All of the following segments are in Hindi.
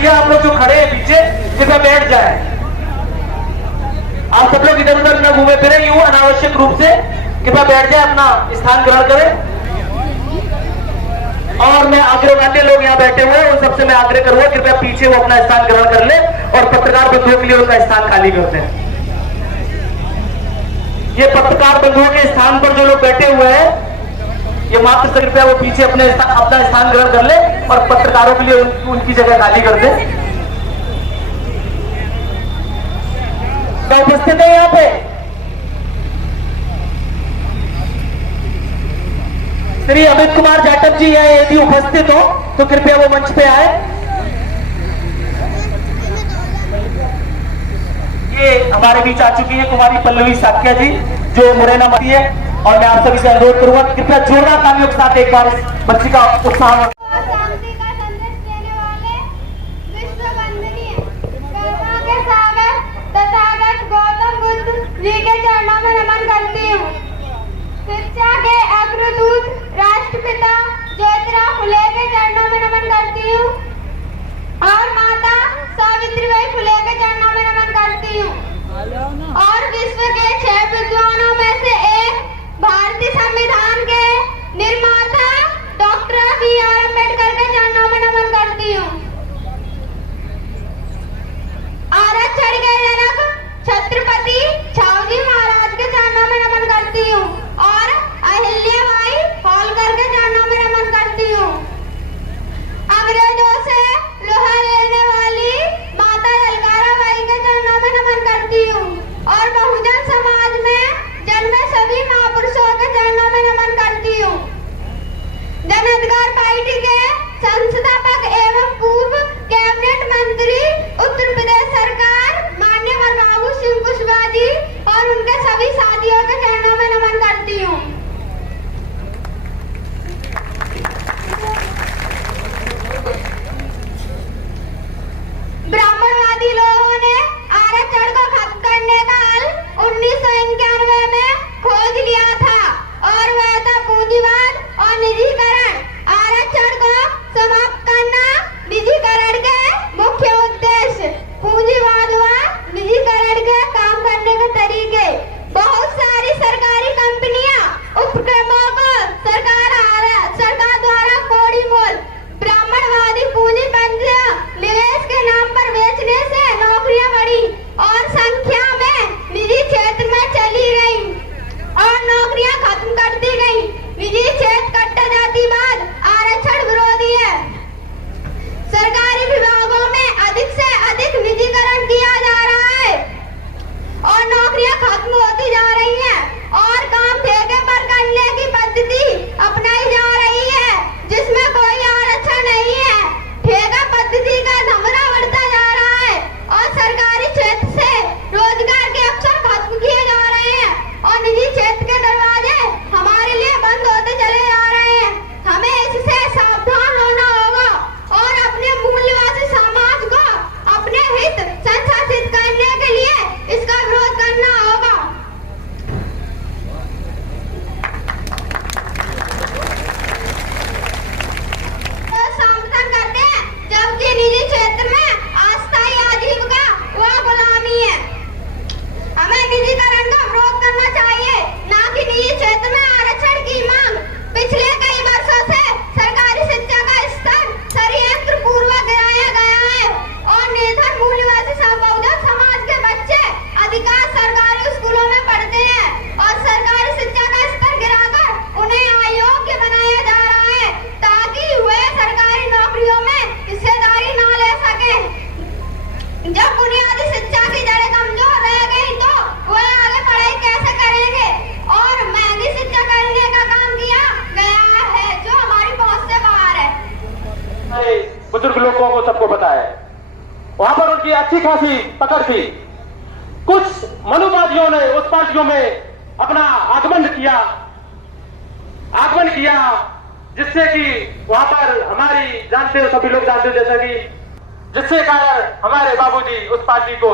भैया आप लोग जो खड़े हैं पीछे कृपया बैठ जाए। आप सब लोग इधर उधर न घूमे फिरे यूं अनावश्यक रूप से, कृपया बैठ जाए, अपना स्थान ग्रहण करें। और मैं आग्रह अन्य लोग यहाँ बैठे हुए हैं उन सबसे मैं आग्रह करूंगा कृपया पीछे वो अपना स्थान ग्रहण कर ले और पत्रकार बंधुओं के लिए उनका स्थान खाली करते हैं। ये पत्रकार बंधुओं के स्थान पर जो लोग बैठे हुए हैं ये मात्र कृपया वो पीछे अपना स्थान ग्रहण कर ले और पत्रकारों के लिए उनकी जगह खाली कर दे। क्या उपस्थित है यहाँ पे? श्री अमित कुमार जाटव जी यहाँ यदि उपस्थित हो तो कृपया वो मंच पे आए। ये हमारे बीच आ चुकी है कुमारी पल्लवी साक्या जी जो मुरैना मती है और मैं आप सभी से अनुरोध करूंगा कृपया जोरदार तालियों के साथ एक बार इस बच्ची का उत्साह जी के चरणों में नमन करती हूँ। शिक्षा के अग्रदूत राष्ट्रपिता ज्योतिराव फुले के चरणों में नमन करती हूँ और माता सावित्रीबाई फुले के चरणों में नमन करती हूँ और विश्व के 6 विद्वानों में से एक भारतीय संविधान के निर्माता डॉक्टर B.R. अम्बेडकर के चरणों में नमन करती हूँ। आरक्षण के जनक छत्रपति छावजी महाराज के चरणों में नमन करती हूँ और अहिल्याबाई होलकर के चरणों में नमन करती हूँ। अंग्रेजों से लोहा लेने वाली माता यलकाराबाई के चरणों में नमन करती हूँ और बहुजन समाज में जन्मे सभी महापुरुषों के चरणों में नमन करती हूँ। जन अधिकार पार्टी के संस्थापक एवं पूर्व कैबिनेट मंत्री उत्तर प्रदेश सरकार माननीय बाबू सिंह कुशवाहा जी और उनके सभी साथियों के चरणों में नमन करती हूँ। ब्राह्मणवादी लोगों ने आरक्षण को खत्म करने का हल 1991 में खोज लिया था और वह था पूंजीवाद और निजीकरण। आरक्षण को समाप्त करना निजीकरण के मुख्य उद्देश्य, पूंजीवाद व निजीकरण के काम करने के तरीके। बहुत सारी सरकारी कंपनियां उपक्रमों को सरकार द्वारा कोड़ी मोल ब्राह्मणवादी पूंजीपति निवेश के नाम पर बेचने से नौकरियां बढ़ी और संख्या में निजी क्षेत्र में चली गई और नौकरियां खत्म कर दी गई। निजी क्षेत्र कट्टा जातिवाद आरक्षण विरोधी है। सरकारी विभागों में अधिक से अधिक निजीकरण किया जा रहा है और नौकरियां खत्म होती जा रही हैं और काम ठेके पर करने की पद्धति अपनाई जा रही है जिसमें कोई आरक्षण नहीं है। ठेका पद्धति का धमरा बढ़ता जा रहा है और सरकारी क्षेत्र से रोजगार के अवसर खत्म किए जा रहे हैं और निजी क्षेत्र के दरवाजे हमारे लिए बंद होते चले जा रहे हैं। हमें इससे सावधान होना होगा और अपने मूल्यवासी समाज को अपने हित संशासित करने के लिए इसका विरोध करना होगा। समर्थन करते हैं जबकि निजी क्षेत्र में अस्थायी आजीविका व गुलामी है। हमें निजीकरण का विरोध करना चाहिए, ना कि निजी क्षेत्र में आरक्षण की मांग। पिछले कई वर्षों से सरकारी शिक्षा का स्तर षड्यंत्र पूर्वक गिराया गया है और निर्धन मूल्यवासी बहुजन समाज के बच्चे अधिकांश सरकारी स्कूलों में पढ़ते हैं और सरकारी शिक्षा का स्तर गिराकर उन्हें अयोग्य बनाया जा रहा है ताकि वे सरकारी नौकरियों में हिस्सेदारी न ले सके। जब बुनियादी शिक्षा की जड़ें कमजोर रह गई तो वे आगे पढ़ाई कैसे करेंगे और महंगी शिक्षा करने का काम किया गया है जो हमारी पहुंच से बाहर है। अरे बुजुर्ग लोगों को सबको पता है वहां पर उनकी अच्छी खासी पकड़ थी। कुछ मनुवादियों ने उस पार्टियों में अपना आगमन किया जिससे कि वहां पर हमारी जानते हो सभी लोग जानते हो जैसा कि जिससे कारण हमारे बाबूजी उस पार्टी को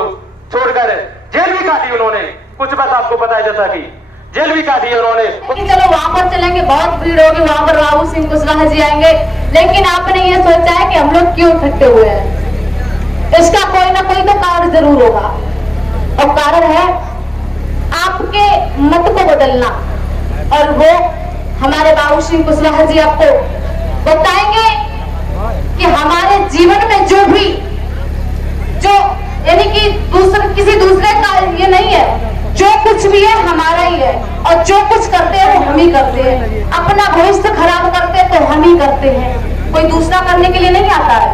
छोड़कर जेल भी काटी उन्होंने। कुछ बात आपको पता है जैसा कि जेल भी काटी उन्होंने। चलो वहाँ पर चलेंगे, बहुत भीड़ होगी, वहाँ पर बाबू सिंह कुशवाहा जी आएंगे, लेकिन आपने ये सोचा है कि हम लोग क्यों इकट्ठे हुए हैं? इसका कोई ना कोई तो कारण जरूर होगा, और कारण है आपके मत को बदलना। और वो हमारे बाबू सिंह कुशवाहा जी आपको बताएंगे कि हमारे जीवन में जो भी जो यानी कि किसी दूसरे का ये नहीं है, जो कुछ भी है हमारा ही है, और जो कुछ करते हैं वो हम ही करते हैं। अपना भविष्य खराब करते हैं तो हम ही करते हैं, कोई दूसरा करने के लिए नहीं आता है।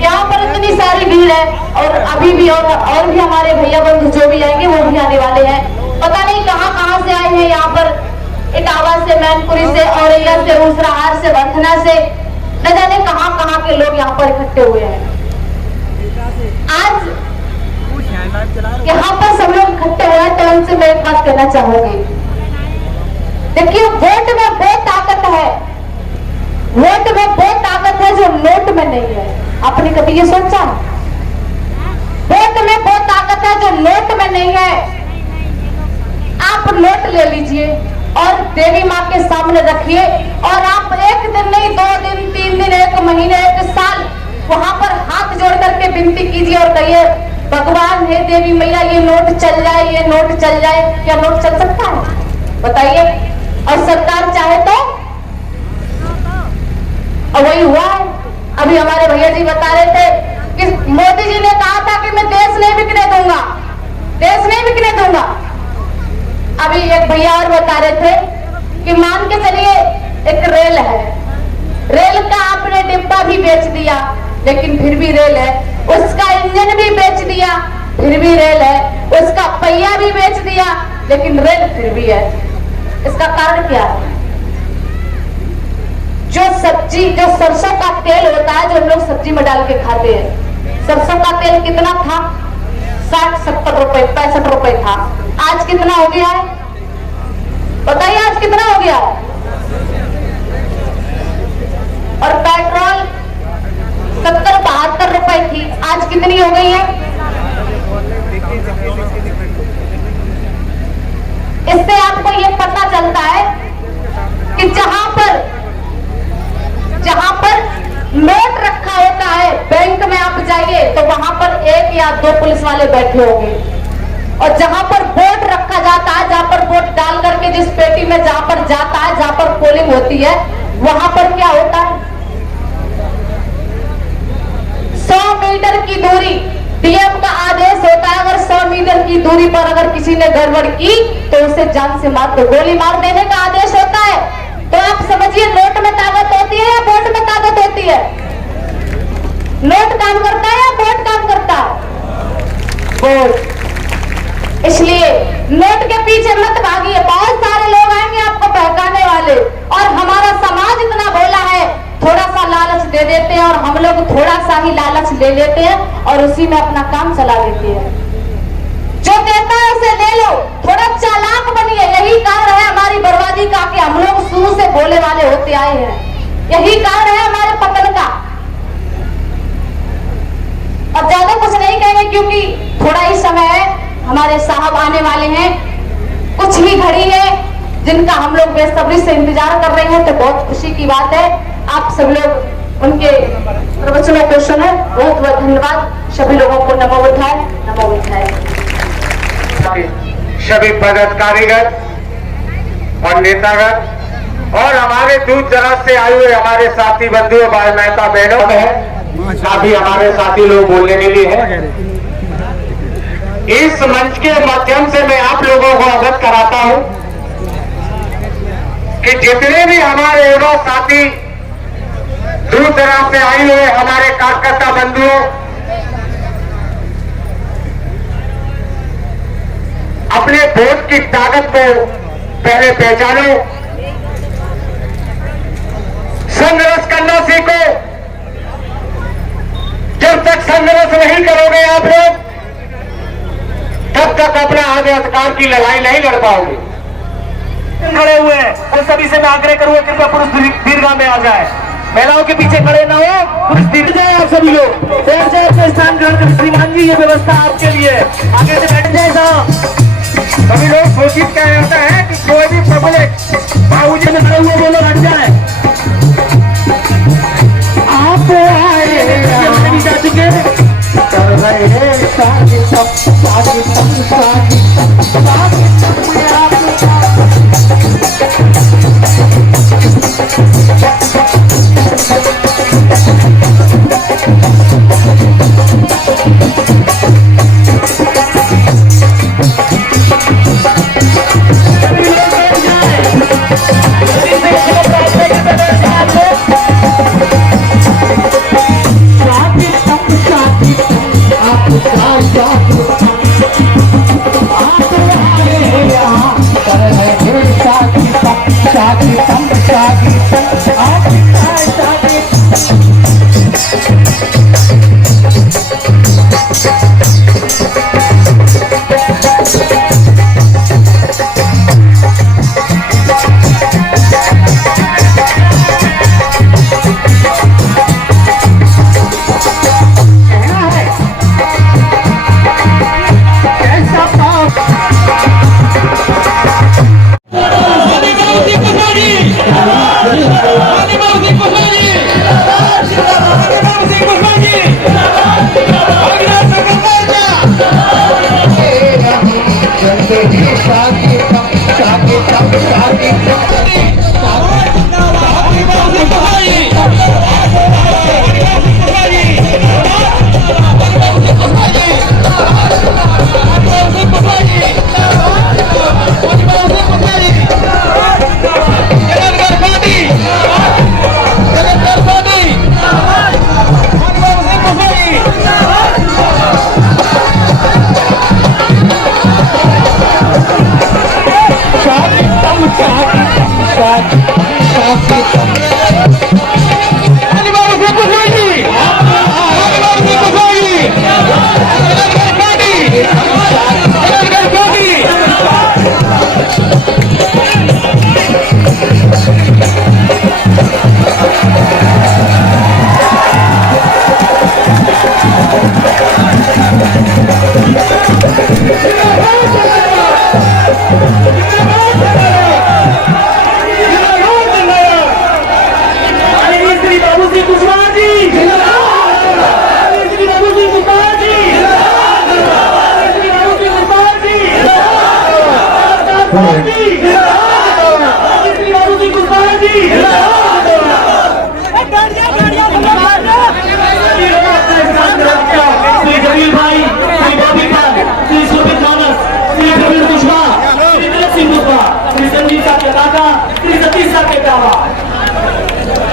यहाँ पर इतनी सारी भीड़ है, और अभी भी और भी हमारे भैया बंधु जो भी आएंगे वो भी आने वाले हैं। पता नहीं कहाँ से आए हैं, यहाँ पर इटावा से, मैनपुरी से, औरैया से, उसराहार से, बंधना से, न जाने कहाँ के लोग यहाँ पर इकट्ठे हुए हैं। आज यहाँ पर सब लोग इकट्ठे हुए हैं, तो उनसे मैं एक बात कहना चाहूंगी। देखिए, वोट में वो ताकत है, वोट में वो ताकत है जो नोट में नहीं है। आपने कभी ये सोचा? वोट में वो ताकत है जो नोट में नहीं है। आप नोट ले लीजिए और देवी माँ के सामने रखिए, और आप एक दिन नहीं, 2 दिन, 3 दिन, 1 महीने, 1 साल वहां पर हाथ जोड़ करके विनती कीजिए और कहिए, भगवान हे देवी मैया, ये नोट चल जाए, ये नोट चल जाए। क्या नोट चल सकता है? बताइए। और सरकार चाहे तो, और वही हुआ है। अभी हमारे भैया जी बता रहे थे कि मोदी जी ने कहा था कि मैं देश नहीं बिकने दूंगा, देश नहीं बिकने दूंगा। अभी एक भैया और बता रहे थे कि मान के चलिए एक रेल है, रेल का आपने डिब्बा भी बेच दिया लेकिन फिर भी रेल है, उसका इंजन भी बेच दिया फिर भी रेल है, उसका पहिया भी बेच दिया लेकिन रेल फिर भी है। इसका कारण क्या है? जो सब्जी, जो सरसों का तेल होता है, जो हम लोग सब्जी में डाल के खाते हैं, सरसों का तेल कितना था? 60-70 रुपए, 65 रुपए था। आज कितना हो गया है? बताइए, आज कितना हो गया है? और पेट्रोल 70-72 रुपए थी, आज कितनी हो गई है? इससे आपको ये पता चलता है कि जहां पर नोट रखा होता है, बैंक में आप जाइए तो वहां पर 1 या 2 पुलिस वाले बैठे होंगे, और जहां पर वोट रखा जाता है, जहां पर वोट डाल करके जिस पेटी में जहां पर जाता है, जहां पर पोलिंग होती है, वहां पर क्या होता है? 100 मीटर की दूरी, डीएम का आदेश होता है, अगर 100 मीटर की दूरी पर अगर किसी ने गड़बड़ की तो उसे जान से मार दो, गोली मार देने का आदेश होता है। तो आप समझिए, नोट में ताकत होती है या वोट में ताकत होती है? नोट काम करता है या वोट काम करता है? वोट। इसलिए नोट के पीछे मत भागिए, बहुत सारे लोग आएंगे आपको बहकाने वाले, और हमारा समाज इतना भोला है, थोड़ा सा लालच दे देते हैं और हम लोग थोड़ा सा ही लालच ले लेते हैं और उसी में अपना काम चला देते हैं। जो देता है उसे ले लो, थोड़ा चालाक बनिए। यही कारण है हमारी बर्बादी का कि हम लोग शुरू से भोले वाले होते आए हैं, यही कारण है हमारे पतन का। अब ज्यादा कुछ नहीं कहेंगे क्योंकि थोड़ा ही समय है, हमारे साहब आने वाले हैं, कुछ ही घड़ी है जिनका हम लोग बेसब्री से इंतजार कर रहे हैं। तो बहुत खुशी की बात है, आप सब लोग उनके प्रवचनों को सुने। बहुत बहुत धन्यवाद सभी लोगों को। नमो बुद्धाय, नमो बुद्धाय। सभी पदाधिकारी कारीगर और नेतागण और हमारे दूर दराज से आए हुए हमारे साथी बंधुओं, भाई मेहता बहनों में काफी हमारे साथी लोग बोलने के लिए हैं। इस मंच के माध्यम से मैं आप लोगों को अवगत कराता हूं कि जितने भी हमारे युवा साथी दूर दराज से आए हुए हमारे कार्यकर्ता बंधुओं, अपने वोट की ताकत को पहले पहचानो, संघर्ष करना सीखो। जब तक संघर्ष नहीं करोगे आप लोग, तब तक अपना अधिकार की लड़ाई नहीं लड़ पाओगे। खड़े हुए हैं उन सभी से मैं आग्रह करूंगा, कृपया पुरुष दीर्घा में आ जाए, महिलाओं के पीछे खड़े ना हो, पुरुष दीर्घ जाए। आप सभी लोग बैठ जाए अपने स्थान ग्रहण करें। श्रीमान जी, ये व्यवस्था आपके लिए, आगे से बैठ जाए साहब। सभी लोग घोषित किया जाता है कि कोई भी पब्लिक बाबूजी में खड़े हुए बोलो हट जाए। आप आए जा चुके हैं।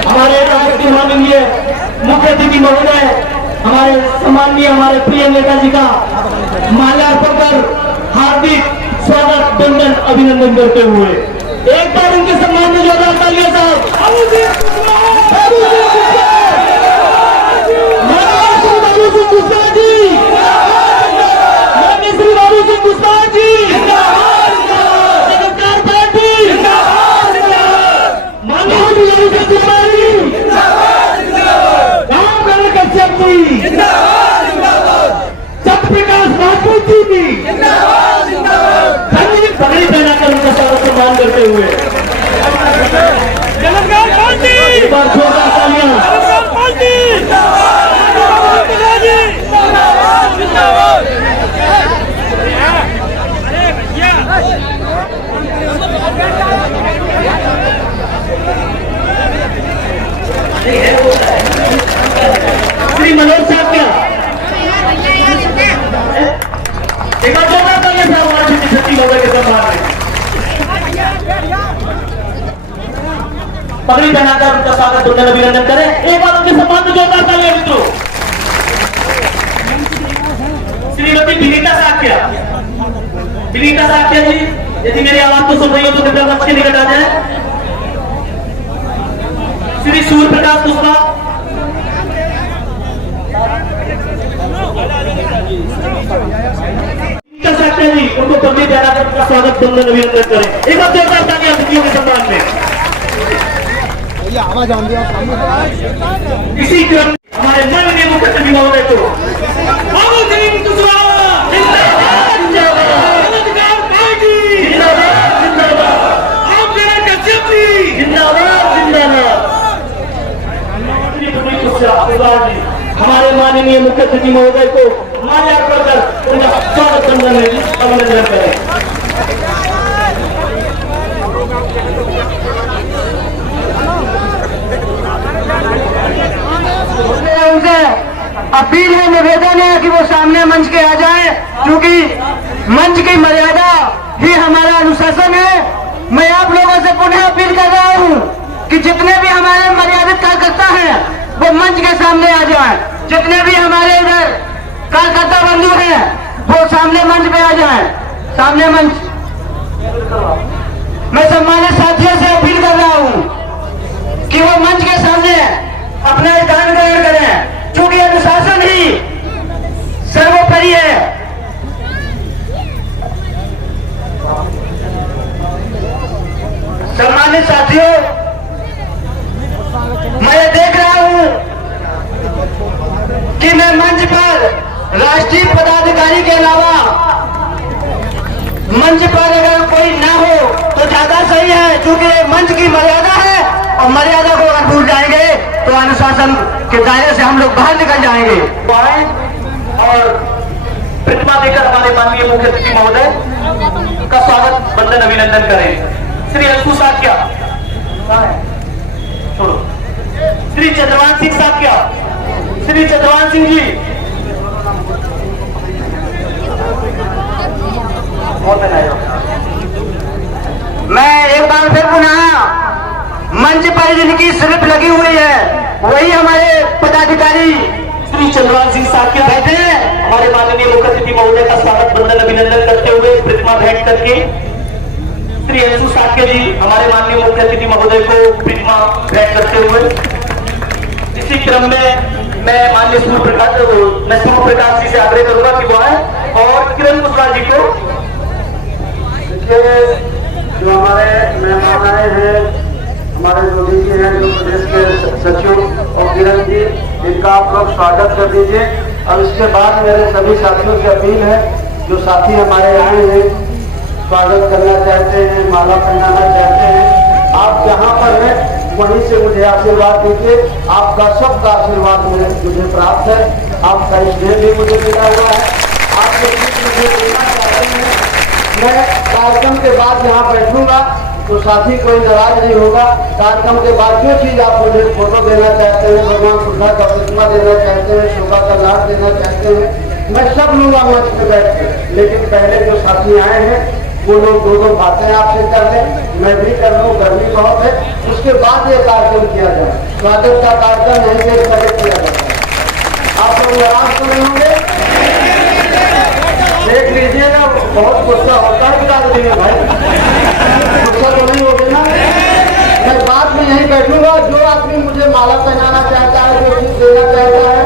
हमारे राष्ट्रीय माननीय मुख्य अतिथि महोदय हमारे सम्माननीय हमारे प्रिय नेता जी का माल्यार्पण कर हार्दिक स्वागत वंदन अभिनंदन करते हुए एक बार उनके सम्मान में जोरदार तालियां साहब। पगड़ी पहनाकर उनका स्वागत सम्मान करते हुए एक बार जोरदार तालियां। श्री मनोज साहब क्या एक बार जोरदार तालियां साहब हमारे छत्तीस लोगों के सम्मान में पगड़ी पहनाकर उनका स्वागत वंदन अभिनंदन करें। एक बार उनके सम्मान में जोरदार तालियां मित्रों। श्रीमती विनीता साक्या, विनीता साक्या जी यदि मेरी आवाज को सुन रही हो तो कृपया मंच के निकट आ जाए। श्री सूर्य प्रकाश कुशवाहा, विनीता साक्या जी उनको पगड़ी पहनाकर उनका स्वागत वंदन अभिनंदन करें। एक बार जोरदार तालियां अतिथियों के सम्मान में। आवाज आम इसी क्रम हमारे माननीय मुख्य अतिथि महोदय को बाबूजी कुशवाहा जिंदाबाद जिंदाबाद, अधिकार पार्टी जिंदाबाद जिंदाबाद, आप मेरा कश्यप जी जिंदाबाद जिंदाबाद। हमारे माननीय मुख्य अतिथि महोदय को माल्यार्पण कर उनका स्वागत अभिनंदन करें। उनसे अपील है, निवेदन है कि वो सामने मंच के आ जाए, क्योंकि मंच की मर्यादा ही हमारा अनुशासन है। मैं आप लोगों से पुनः अपील कर रहा हूँ कि जितने भी हमारे मर्यादित कार्यकर्ता हैं वो मंच के सामने आ जाएं। जितने भी हमारे इधर कार्यकर्ता बंधु हैं वो सामने मंच पे आ जाएं। सामने मंच। मैं सम्मानित साथियों से अपील कर रहा हूँ कि वो मंच के सामने अपना स्थान ग्रहण करें, क्योंकि अनुशासन ही सर्वोपरि है। सम्मानित साथियों, मैं देख रहा हूं कि मैं मंच पर राष्ट्रीय पदाधिकारी के अलावा मंच पर अगर कोई ना हो तो ज्यादा सही है, क्योंकि मंच की मर्यादा है और मर्यादा को अगर भूल जाएंगे तो अनुशासन के दायरे से हम लोग बाहर निकल जाएंगे। और प्रतिमा देकर हमारे माननीय मुख्य अतिथि महोदय का स्वागत वंदन अभिनंदन करें। श्री अंशु साक्या, छोड़ो, श्री चंद्रवान सिंह साक्या, श्री चंद्रवान सिंह जी, मैं एक बार फिर पुनः मंच पर जिनकी स्लिप लगी हुई है वही हमारे पदाधिकारी श्री चंद्रवान सिंह साक्या बैठे हैं। हमारे माननीय मुख्य अतिथि महोदय का स्वागत वंदन अभिनंदन करते हुए प्रतिमा भेंट करके श्री अंशु साक्या जी हमारे माननीय मुख्य अतिथि महोदय को प्रतिमा भेंट करते हुए, इसी क्रम में मैं माननीय सूर्य प्रकाश जी से आग्रह करूंगा कि वो आए और किरण कुशवाहा जी को। जो हमारे मेहमान आए हैं, हमारे मोदी जी हैं जो प्रदेश के सचिव और किरण जी, इनका आप लोग स्वागत कर दीजिए। और इसके बाद मेरे सभी साथियों से अपील है, जो साथी हमारे आए हैं, स्वागत करना चाहते हैं, माला पहनाना चाहते हैं, आप जहाँ पर हैं वहीं से मुझे आशीर्वाद दीजिए। आपका सबका आशीर्वाद मुझे प्राप्त है, आपका स्नेह भी मुझे मिला हुआ है, आपके मुझे देना चाहते हैं। मैं कार्यक्रम के बाद यहाँ बैठूंगा तो साथी कोई नाराज नहीं होगा। कार्यक्रम के बाद जो चीज आप मुझे फोटो देना चाहते हैं, भगवान बुद्धा का प्रतिमा देना चाहते हैं, शोभा का लाभ देना चाहते हैं, मैं सब लूंगा मंच पे बैठ के। लेकिन पहले जो साथी आए हैं वो लोग दो बातें आपसे कर दें, मैं भी कर लूँ, गर्मी बहुत है, उसके बाद ये कार्यक्रम किया जाए। स्वागत का कार्यक्रम यहीं से स्थगित किया जाता है। आप लोग आराम से होंगे, देख लीजिएगा, बहुत गुस्सा होता है आदमी में भाई, गुस्सा तो नहीं होगी ना। मैं बाद में यहीं बैठूंगा, जो आदमी मुझे माला पहनाना चाहता है, जो चीज देना चाहता है,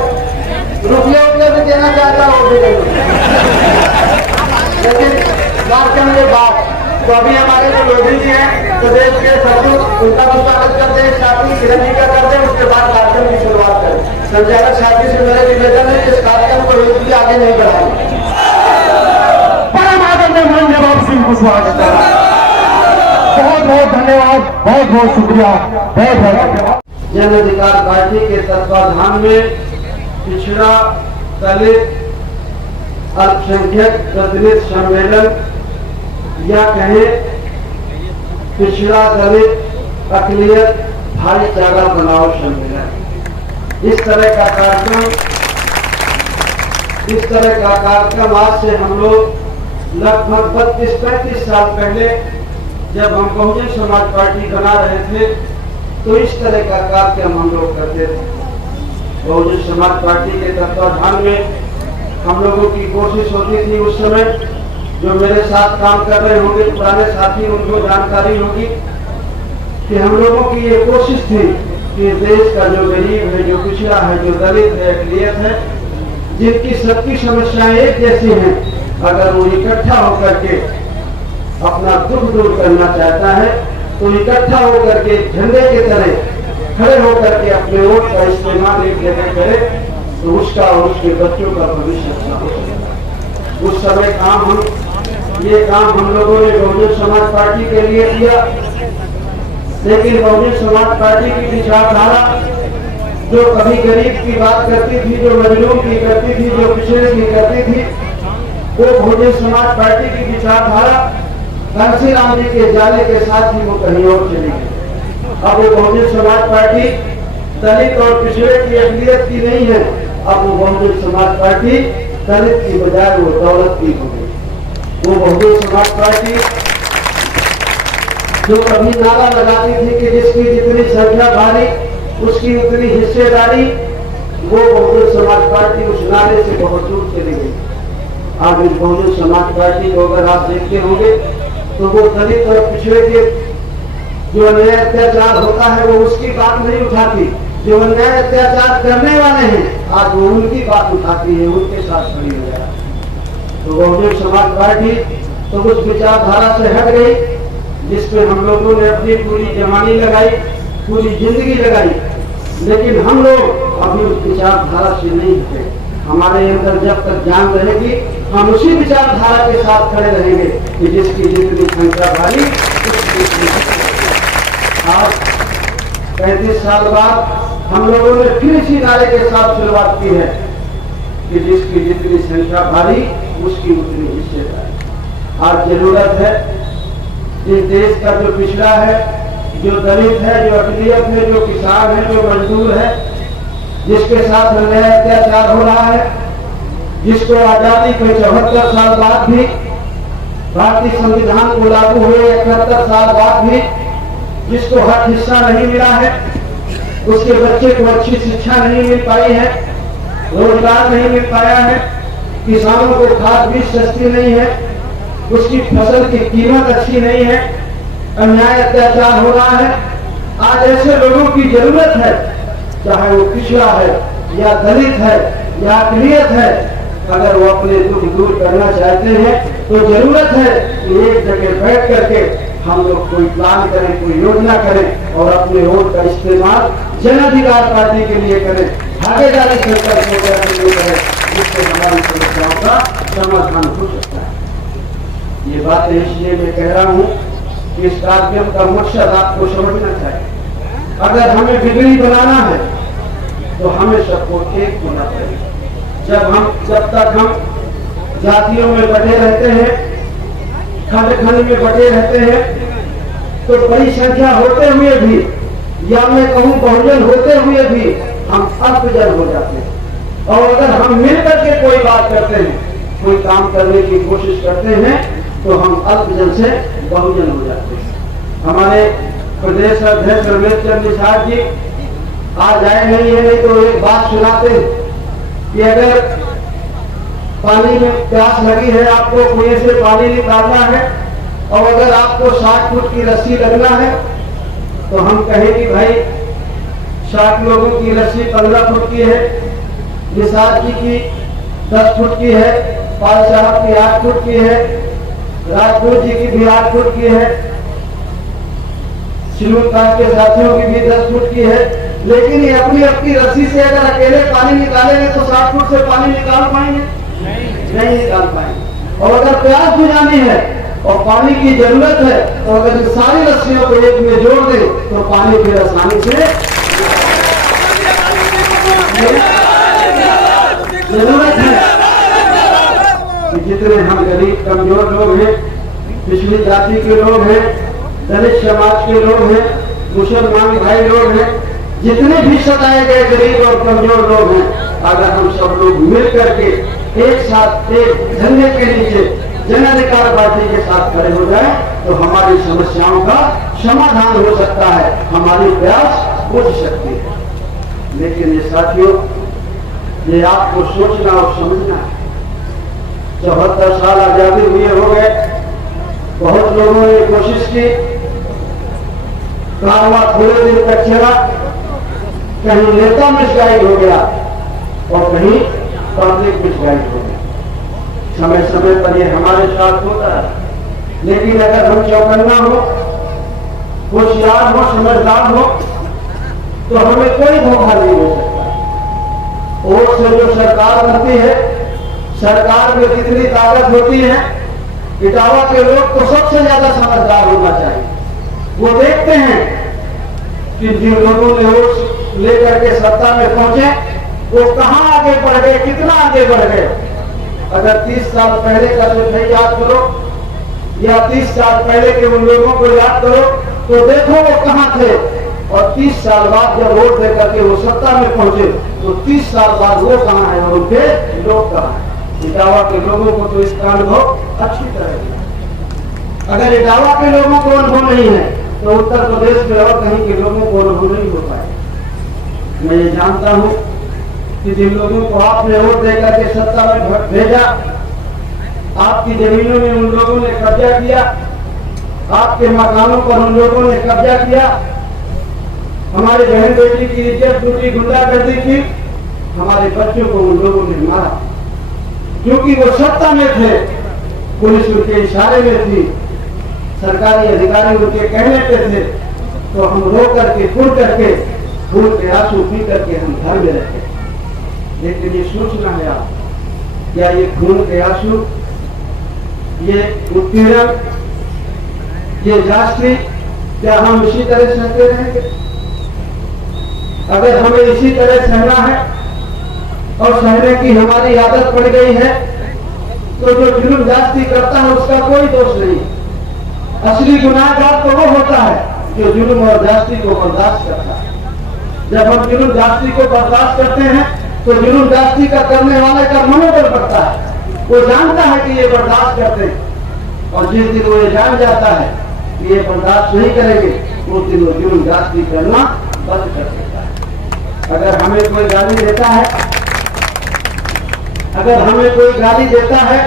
रुपये भी देना चाहता है, वो भी देगा। लेकिन कार्यक्रम के बाद तो अभी हमारे जो मोदी जी हैं प्रदेश के सचिव, उनका भी स्वागत करते हैं, साथी किरण जी का करते हैं, उसके बाद कार्यक्रम की शुरुआत करें। संचालक साथी से मेरा निवेदन है कि इस कार्यक्रम को एक भी आगे नहीं बढ़ाएं। परम आदरणीय माननीय बाबू सिंह को स्वागत है। बहुत बहुत धन्यवाद, बहुत बहुत शुक्रिया, बहुत बहुत धन्यवाद। जन अधिकार पार्टी के तत्वाधान में पिछड़ा दलित अल्पसंख्यक प्रतिनिधि सम्मेलन या कहें पिछड़ा दलित अकलियत भाईचारा बनाओ सम्मेलन, इस तरह का कार्यक्रम आज से हम लोग लगभग 32-35 साल पहले जब हम बहुजन समाज पार्टी बना रहे थे तो इस तरह का कार्यक्रम हम लोग करते थे। बहुजन समाज पार्टी के तत्वाधान में हम लोगों की कोशिश होती थी उस समय, जो मेरे साथ काम कर रहे होंगे पुराने साथी, उनको जानकारी होगी कि हम लोगों की ये कोशिश थी कि देश का जो गरीब है, जो पिछड़ा है, जो दलित है, अकलियत है, जिनकी सबकी समस्याएं एक जैसी हैं, अगर वो इकट्ठा होकर के अपना दुख दूर करना चाहता है तो इकट्ठा होकर के झंडे की तरह खड़े होकर के अपने वोट का इस्तेमाल एक जगह करे तो उसका और उसके बच्चों का भविष्य अच्छा हो सकता। उस समय ये काम हम लोगों ने बहुजन समाज पार्टी के लिए किया, लेकिन बहुजन समाज पार्टी की विचारधारा जो कभी गरीब की बात करती थी, जो मजलूम की करती थी, जो पिछड़े की करती थी, बहुजन समाज पार्टी की विचारधारा घनश्याम जी के जाने के साथ ही वो कहीं और चली गई। अब वो बहुजन समाज पार्टी दलित और पिछड़े की अकलियत की नहीं है, अब वो बहुजन समाज पार्टी दलित की बजाय वो दौलत की हो गई। वो बहुजन समाज पार्टी जो कभी नारा लगाती थी कि जिसकी जितनी संख्या भारी उसकी उतनी हिस्सेदारी, वो बहुजन समाज पार्टी उस नारे से बहुत दूर चली गई। आज इस बहुजन समाज पार्टी को अगर आप देखते होंगे तो वो दलित और पिछड़े के जो अन्याय अत्याचार होता है वो उसकी बात नहीं उठाती, जो अन्याय अत्याचार करने वाले हैं आज वो उनकी बात उठाती है, उनके साथ खड़ी हो गया। तो बहुजन समाज पार्टी तो उस विचारधारा से हट गई जिसपे हम लोगों ने अपनी पूरी जवानी लगाई, पूरी जिंदगी लगाई, लेकिन हम लोग अभी उस विचारधारा से नहीं हटे। हमारे अंदर जब तक जान रहेगी हम उसी विचारधारा के साथ खड़े रहेंगे कि जिसकी जितनी संख्या भारी आज 35 साल बाद हम लोगों ने फिर इसी नारे के साथ शुरुआत की है कि जिसकी जितनी संख्या भारी उसकी उतनी हिस्सेदारी। आज जरूरत है जिस देश का जो पिछड़ा है, जो दलित है, जो अकलियत है, जो किसान है, जो मजदूर है, जिसके साथ अन्याय अत्याचार हो रहा है, जिसको आजादी के 74 साल बाद भी, भारतीय संविधान को लागू हुए 71 साल बाद भी जिसको हक हिस्सा नहीं मिला है, उसके बच्चे को अच्छी शिक्षा नहीं मिल पाई है, रोजगार नहीं मिल पाया है, किसानों को खाद बीज सस्ती नहीं है, उसकी फसल की कीमत अच्छी नहीं है, अन्याय अत्याचार हो रहा है। आज ऐसे लोगों की जरूरत है, चाहे वो पिछड़ा है या दलित है या अकलियत है, अगर वो अपने दुख दूर करना चाहते हैं तो जरूरत है कि एक जगह बैठ करके हम लोग कोई प्लान करें, कोई योजना करें और अपने वोट का इस्तेमाल जन अधिकार पार्टी के लिए करें, भागीदारी संकल्प के लिए करें, जिससे हमारी समस्याओं का समाधान हो सकता है। ये बात इसलिए मैं कह रहा हूँ कि इस कार्यक्रम का मकसद आपको समझना चाहिए। अगर हमें बिगड़ी बनाना है तो हमें सबको एक होना चाहिए। जब तक हम जातियों में बटे रहते हैं, खंड खंड में बटे रहते हैं, तो बड़ी संख्या होते हुए भी या मैं कहूँ बहुजन होते हुए भी हम अल्पजन हो जाते हैं। और अगर हम मिलकर के कोई बात करते हैं, कोई काम करने की कोशिश करते हैं, तो हम अल्पजन से बहुजन हो जाते हैं। हमारे प्रदेश अध्यक्ष रमेश चंद्र निषाद जी आज आए नहीं है, नहीं तो एक बात सुनाते कि अगर पानी में प्यास लगी है, आपको कुएं से पानी निकालना है और अगर आपको 60 फुट की रस्सी लगना है तो हम कहें कि भाई 60 लोगों की रस्सी 15 फुट की है, निषाद जी की 10 फुट की है, पाल साहब की 8 फुट की है, राजपूत जी की भी 8 फुट की है, शिवकाश के साथियों की भी 10 फुट की है। लेकिन ये अपनी अपनी रस्सी से अगर अकेले पानी निकालेंगे तो 60 फुट से पानी निकाल पाएंगे? नहीं निकाल पाएंगे। और अगर प्यास बुझानी है और पानी की जरूरत है तो अगर इन सारी रस्सियों को एक में जोड़ दे तो पानी फिर आसानी से जरूरत है कि जितने हम गरीब कमजोर लोग हैं, पिछड़ी जाति के लोग हैं, दलित समाज के लोग हैं, मुसलमान भाई लोग हैं, जितने भी सताए गए गरीब और कमजोर लोग हैं, अगर हम सब लोग मिल करके एक साथ एक झंडे के नीचे जन अधिकार पार्टी के साथ खड़े हो जाए तो हमारी समस्याओं का समाधान हो सकता है, हमारी प्रयास बुझ सकती है। लेकिन ये साथियों, ये आपको सोचना और समझना है। 74 साल आजादी हुए हो गए, बहुत लोगों ने कोशिश की, कारवा थोड़े दिन तक चला, कहीं नेता मिसगाइड हो गया और कहीं पब्लिक मिसगाइड हो गया। समय समय पर ये हमारे साथ होता है। लेकिन अगर हम चौकन्ना हो, होशियार हो, समझदार हो तो हमें कोई धोखा नहीं हो सकता। वोट से जो सरकार बनती है, सरकार में कितनी ताकत होती है, इटावा के लोग तो सबसे ज्यादा समझदार होना चाहिए। वो देखते हैं कि जिन लोगों ने वोट लेकर के सत्ता में पहुंचे वो कहां आगे बढ़ गए, कितना आगे बढ़ गए। अगर 30 साल पहले का जो याद करो या 30 साल पहले के उन लोगों को याद करो तो देखो वो कहाँ थे, और 30 साल बाद जब वोट दे करके वो सत्ता में पहुंचे तो 30 साल बाद वो कहाँ है और उनके लोग कहाँ हैं। इटावा के लोगों को तो इसका अनुभव अच्छी तरह है। अगर इटावा के लोगों को अनुभव नहीं है तो उत्तर प्रदेश में और कहीं के लोगों को अनुभव नहीं हो पाए। मैं ये जानता हूँ कि जिन लोगों को आपने वोट देकर के सत्ता में भेजा, आपकी जमीनों में उन लोगों ने कब्जा किया, आपके मकानों पर उन लोगों ने कब्जा किया, हमारे बहन बेटी की इज्जत लूटी, गुंडागर्दी की, हमारे बच्चों को उन लोगों ने मारा। क्योंकि वो सत्ता में थे, पुलिस उनके इशारे में थी, सरकारी अधिकारी उनके कहने पे थे, तो हम रो करके फूल करके खून के आंसू पी करके हम घर में रहते। लेकिन ये सोचना है आप, क्या ये खून के आंसू, ये उत्पीड़न, ये जाति, क्या हम इसी तरह सहते रहेंगे? अगर हमें इसी तरह सहना है और सहने की हमारी आदत पड़ गई है तो जो जुल्म जाति करता है उसका कोई दोष नहीं। असली गुनाहगार तो वो होता है जो जुल्म और जाति को बर्दाश्त करता है। जब हम जुल्म जाति को बर्दाश्त करते हैं तो जुल्म जाति का करने वाले का मनोबल बढ़ता है। वो जानता है कि ये बर्दाश्त करते हैं, और जिस दिन वो ये जान जाता है कि ये बर्दाश्त नहीं करेंगे उस दिन वो जुल्म जाति करना बंद कर देता है। अगर हमें कोई गाली देता है, अगर हमें कोई गाली देता है,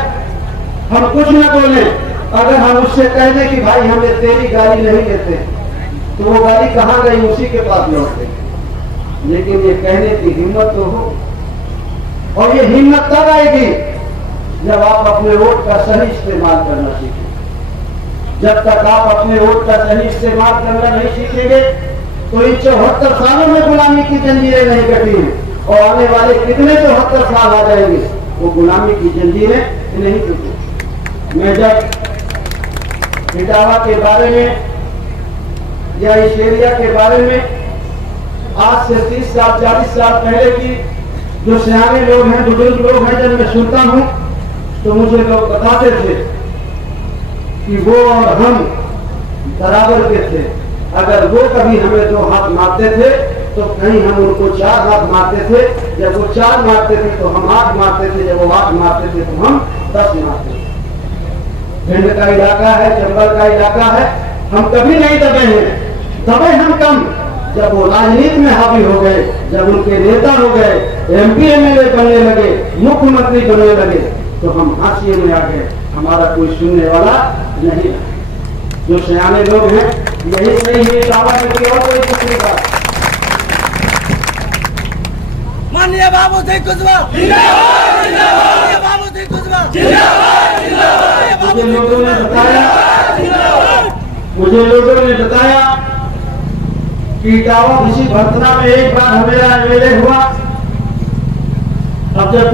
हम कुछ न बोले, अगर हम उससे कह दें कि भाई हमें तेरी गाली नहीं देते, तो वो गाली कहाँ गई, उसी के पास लौट गई। लेकिन ये कहने की हिम्मत तो हो, और ये हिम्मत तब आएगी जब आप अपने वोट का सही इस्तेमाल करना सीखें। जब तक आप अपने वोट का सही इस्तेमाल करना नहीं सीखेंगे तो इन 74 सालों में गुलामी की जंजीरें नहीं कटी हैं, और आने वाले कितने 74 साल आ जाएंगे वो गुलामी की जंजीरें नहीं टूटेंगी। मैं जब इटावा के बारे में या इस एरिया के बारे में आज से 30 साल 40 साल पहले की जो सियाने लोग हैं, बुजुर्ग लोग हैं, जब मैं सुनता हूँ तो मुझे लोग बताते थे कि वो और हम बराबर के थे। अगर वो कभी हमें 2 हाथ मारते थे तो कहीं हम उनको 4 हाथ मारते थे। जब वो 4 मारते थे तो हम 8 मारते थे, जब वो 8 मारते थे तो हम 10 मारते थे। भिंड का इलाका है, चंबल का इलाका है, हम कभी नहीं दबे हैं। दबे हम कम जब वो राजनीति में हावी हो गए, जब उनके नेता हो गए, MP MLA बनने लगे, मुख्यमंत्री बनने लगे, तो हम हाशिए में आ गए। हमारा कोई सुनने वाला नहीं है। जो सियाने लोग हैं यही सही है, दावा की और कोई दूसरी बात। माननीय बाबू सिंह कुशवाहा जिंदाबाद, माननीय बाबू सिंह कुशवाहा जिंदाबाद। मुझे लोगों ने बताया कि इटावा किसी भर्तना में एक बार हमेरा MLA हुआ, अब जब